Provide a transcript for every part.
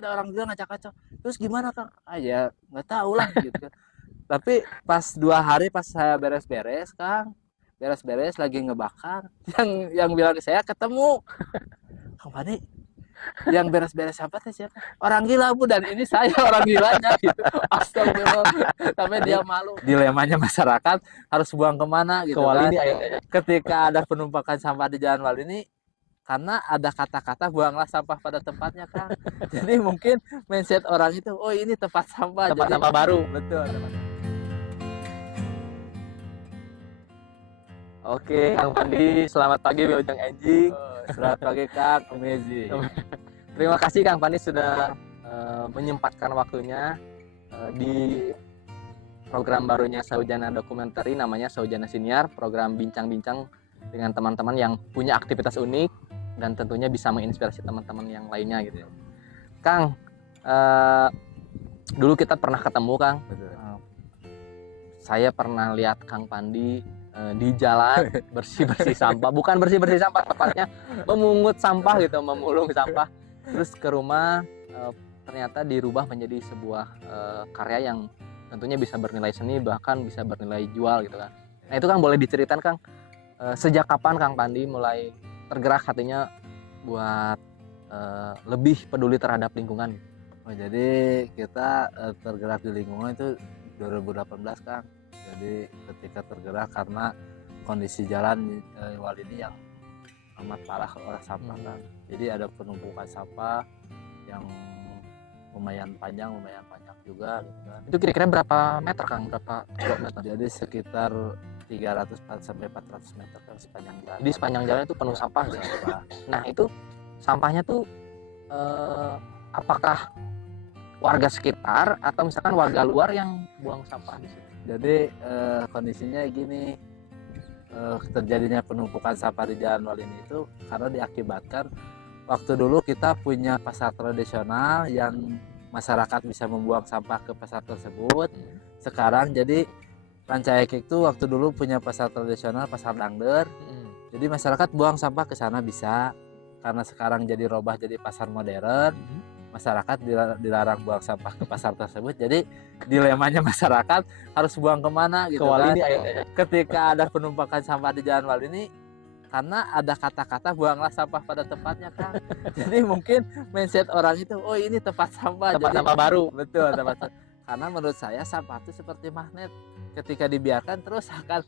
ada orang gila ngacak-ngacak. Terus gimana Kang? Ya nggak tahu lah gitu kan. Tapi pas 2 hari pas saya beres-beres Kang, beres-beres lagi ngebakar, yang bilang ke saya ketemu Kang Fani, yang beres-beres sampah teh siapa? Orang gila Bu, dan ini saya orang gilanya gitu. Astagfirullah. Sampai dia malu. Dilemanya masyarakat harus buang kemana Ke gitu kan. Walini akhirnya. Ketika ada penumpukan sampah di Jalan Walini, karena ada kata-kata buanglah sampah pada tempatnya Kang. Jadi mungkin mindset orang itu, oh ini tempat sampah. Tempat jadi, sampah baru. Betul. Oke, Kang Fandi, selamat pagi Wilujeng Enjing. Selamat pagi Kang, amazing. Terima kasih Kang Fandi sudah menyempatkan waktunya di program barunya Saujana Documentary, namanya Saujana Siniar, program bincang-bincang dengan teman-teman yang punya aktivitas unik dan tentunya bisa menginspirasi teman-teman yang lainnya gitu. Kang, dulu kita pernah ketemu Kang. Saya pernah lihat Kang Fandi di jalan bersih-bersih sampah, bukan bersih-bersih sampah, tepatnya memungut sampah gitu, memulung sampah. Terus ke rumah ternyata dirubah menjadi sebuah karya yang tentunya bisa bernilai seni, bahkan bisa bernilai jual gitu kan. Nah itu Kang boleh diceritakan Kang, sejak kapan Kang Fandi mulai tergerak hatinya buat lebih peduli terhadap lingkungan? Oh, jadi kita tergerak di lingkungan itu 2018 Kang. Jadi ketika tergerak karena kondisi jalan Walini yang amat parah oleh sampah Kang. Jadi ada penumpukan sampah yang lumayan panjang juga gitu kan. Itu kira-kira berapa meter Kang? Berapa kilometer? Jadi sekitar 300 sampai 400 meter Kang sepanjang jalan. Jadi sepanjang jalan itu penuh sampah gitu. Nah itu sampahnya tuh apakah warga sekitar atau misalkan warga luar yang buang sampah di situ? Jadi kondisinya gini, terjadinya penumpukan sampah di Jalan Walini itu karena diakibatkan waktu dulu kita punya pasar tradisional yang masyarakat bisa membuang sampah ke pasar tersebut. Sekarang jadi Rancaekek itu waktu dulu punya pasar tradisional, pasar Dangder. Jadi masyarakat buang sampah ke sana bisa, karena sekarang jadi robah jadi pasar modern. Masyarakat dilarang buang sampah ke pasar tersebut. Jadi dilemanya masyarakat harus buang kemana gitu Ke Walini kan. akhirnya. Ketika ada penumpukan sampah di Jalan Walini, karena ada kata-kata buanglah sampah pada tempatnya Kang. Jadi mungkin mindset orang itu, oh ini tempat sampah. Tempat jadi, sampah baru. Betul, tempat sampah. Karena menurut saya sampah itu seperti magnet. Ketika dibiarkan terus akan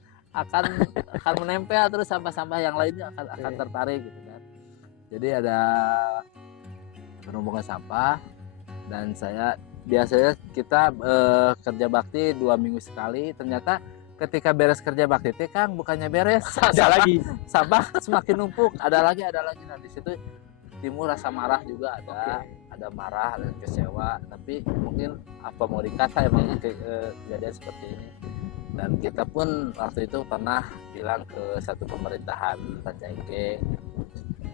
menempel, terus sampah-sampah yang lainnya akan tertarik gitu kan. Jadi ada penumpukan sampah, dan saya biasanya kita kerja bakti 2 minggu sekali. Ternyata ketika beres kerja bakti itu Kang bukannya beres, Ada lagi sampah semakin numpuk, ada lagi. Nah di situ timbul rasa marah juga ada marah dan kecewa, tapi mungkin apa mau dikata emang kejadian seperti ini. Dan kita pun waktu itu pernah bilang ke satu pemerintahan Rancaekek.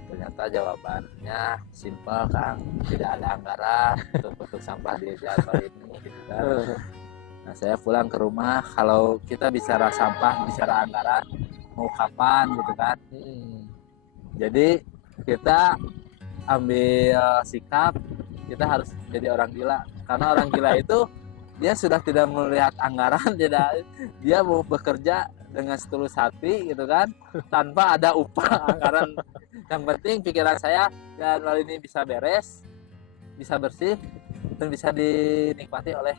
Ternyata jawabannya simpel Kang, tidak ada anggaran untuk sampah di Jalan Walini gitu kan. Nah saya pulang ke rumah, kalau kita bicara sampah, bicara anggaran, mau kapan gitu kan. Jadi kita ambil sikap, kita harus jadi orang gila, karena orang gila itu dia sudah tidak melihat anggaran, dia mau bekerja dengan setulus hati gitu kan, tanpa ada upah anggaran. Yang penting pikiran saya dan Walini bisa beres, bisa bersih, dan bisa dinikmati oleh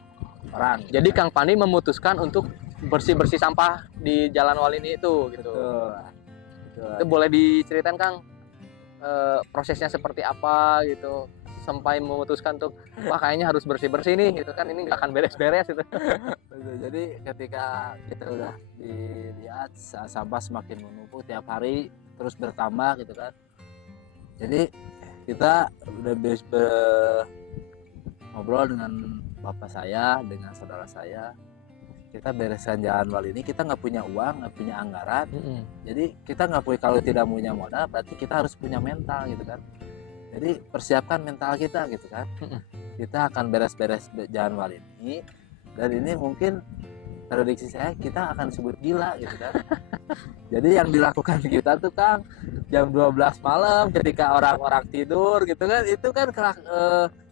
orang. Jadi Kang Fandi memutuskan untuk bersih-bersih sampah di Jalan Walini itu gitu. Betul. Itu boleh diceritakan Kang prosesnya seperti apa gitu, sampai memutuskan untuk wah kayaknya harus bersih-bersih nih gitu kan, ini nggak akan beres-beres gitu. Jadi ketika kita udah dilihat sampah semakin menumpuk tiap hari terus bertambah gitu kan, jadi kita udah ngobrol dengan bapak saya, dengan saudara saya, kita bereskan Jalan Walini. Kita nggak punya uang, nggak punya anggaran, jadi kita nggak punya, kalau tidak punya modal berarti kita harus punya mental gitu kan. Jadi persiapkan mental kita gitu kan. Kita akan beres-beres Jalan Walini, dan ini mungkin prediksi saya kita akan disebut gila gitu kan. Jadi yang dilakukan kita tuh Kang jam 12 malam ketika orang-orang tidur gitu kan, itu kan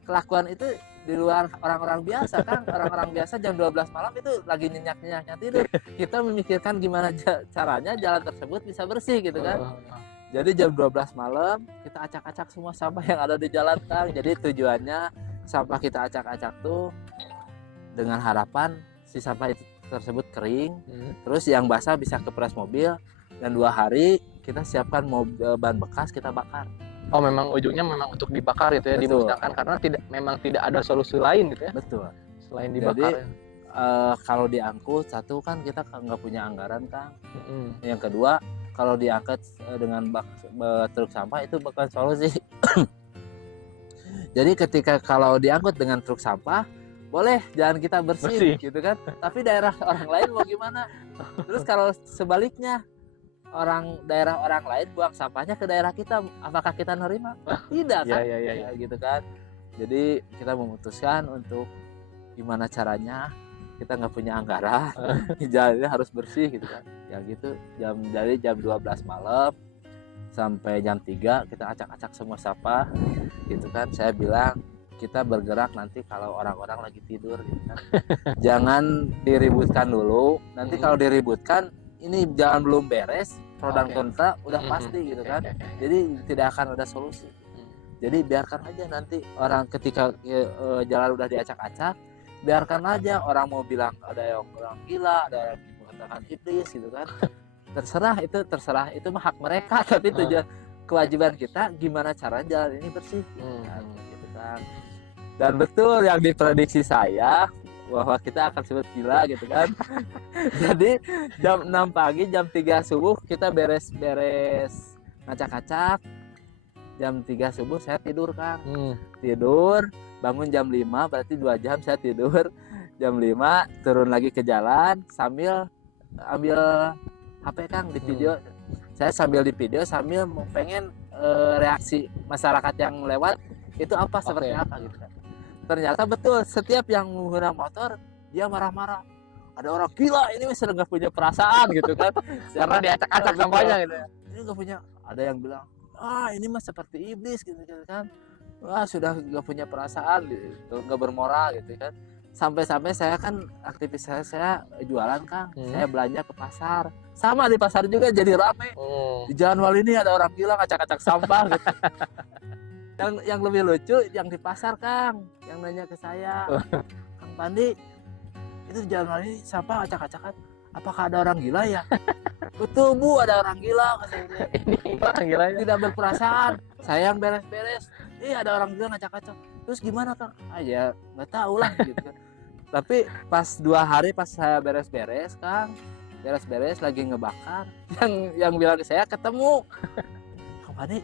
kelakuan itu di luar orang-orang biasa kan. Orang-orang biasa jam 12 malam itu lagi nyenyak-nyenyaknya tidur. Kita memikirkan gimana caranya jalan tersebut bisa bersih gitu kan. Jadi jam 12 malam kita acak-acak semua sampah yang ada di jalan Kang. Jadi tujuannya sampah kita acak-acak tuh dengan harapan si sampah itu tersebut kering, terus yang basah bisa kepres mobil, dan 2 hari kita siapkan ban bekas kita bakar. Oh, memang ujungnya memang untuk dibakar gitu ya, Betul. dimusnahkan karena memang tidak ada solusi lain gitu ya Betul. selain dibakar. Jadi kalau diangkut satu kan kita nggak punya anggaran Kang. Mm-mm. Yang kedua kalau diangkat dengan truk sampah itu bukan solusi. Jadi ketika kalau diangkut dengan truk sampah boleh jalan kita bersih gitu kan, tapi daerah orang lain mau gimana? Terus kalau sebaliknya daerah orang lain buang sampahnya ke daerah kita, apakah kita nerima? Tidak kan? Ya. Gitu kan. Jadi kita memutuskan untuk gimana caranya, kita nggak punya anggaran, jalannya harus bersih gitu kan. Ya gitu, dari jam 12 malam sampai jam 3 kita acak-acak semua sampah gitu kan. Saya bilang kita bergerak nanti kalau orang-orang lagi tidur gitu kan. Jangan diributkan dulu, nanti kalau diributkan ini jalan belum beres, pro dan kontra udah pasti gitu kan. Jadi tidak akan ada solusi. Jadi biarkan aja nanti orang ketika jalan udah diacak-acak, biarkan aja orang mau bilang ada yang orang gila, ada yang mengatakan iblis gitu kan. Terserah itu mah hak mereka, tapi tujuan kewajiban kita gimana cara jalan ini bersih gitu kan. Dan betul yang diprediksi saya bahwa kita akan sebut gila gitu kan. Jadi jam 6 pagi, jam 3 subuh kita beres-beres ngacak-ngacak. Jam 3 subuh saya tidur Kang. Tidur, bangun jam 5, berarti 2 jam saya tidur. Jam 5 turun lagi ke jalan sambil ambil HP Kang di video. Saya sambil di video sambil pengen reaksi masyarakat yang lewat itu apa seperti apa gitu kan. Ternyata betul, setiap yang mengguna motor dia marah-marah. Ada orang gila ini sudah nggak punya perasaan gitu kan. Karena diacak-acak sampahnya gitu ya. Ini nggak punya. Ada yang bilang, ini mah seperti iblis gitu kan. Wah, sudah nggak punya perasaan gitu, nggak bermoral gitu kan. Sampai-sampai saya kan aktivis saya jualan Kang. Saya belanja ke pasar. Sama di pasar juga jadi rame. Di Jalan Wali ini ada orang gila ngacak-acak sampah gitu. Yang lebih lucu yang di pasar Kang, yang nanya ke saya, Kang Pandi, itu di Jalan Wali ini sampah acak-acakan, apakah ada orang gila ya? Betul Bu, ada orang gila katanya. Ini orang gila ya. Tidak berperasaan, saya yang beres-beres. Ada orang gila ngacak-acak. Terus gimana Kang? Ya nggak tahu lah gitu kan. Tapi pas 2 hari pas saya beres-beres Kang, beres-beres lagi ngebakar, yang bilang ke saya ketemu, Kang Pandi,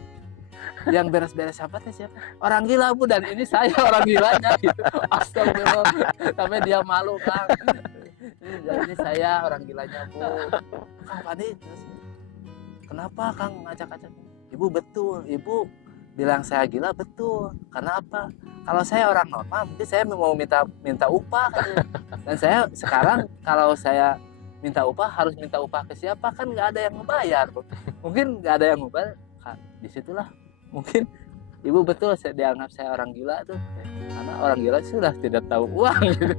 yang beres-beres apa teh siapa? Orang gila Bu, dan ini saya orang gilanya gitu. Astagfirullah. Sampai dia malu Kang. Ini saya orang gilanya Bu. Kang Pandi, kenapa Kang ngacak-ngacak? Ibu betul, Ibu bilang saya gila betul. Karena apa? Kalau saya orang normal, mungkin saya mau minta upah gitu. Dan saya sekarang kalau saya minta upah harus minta upah ke siapa? Kan nggak ada yang membayar. Mungkin nggak ada yang membayar. Disitulah mungkin Ibu betul dianggap saya orang gila tuh, karena orang gila sudah tidak tahu uang gitu.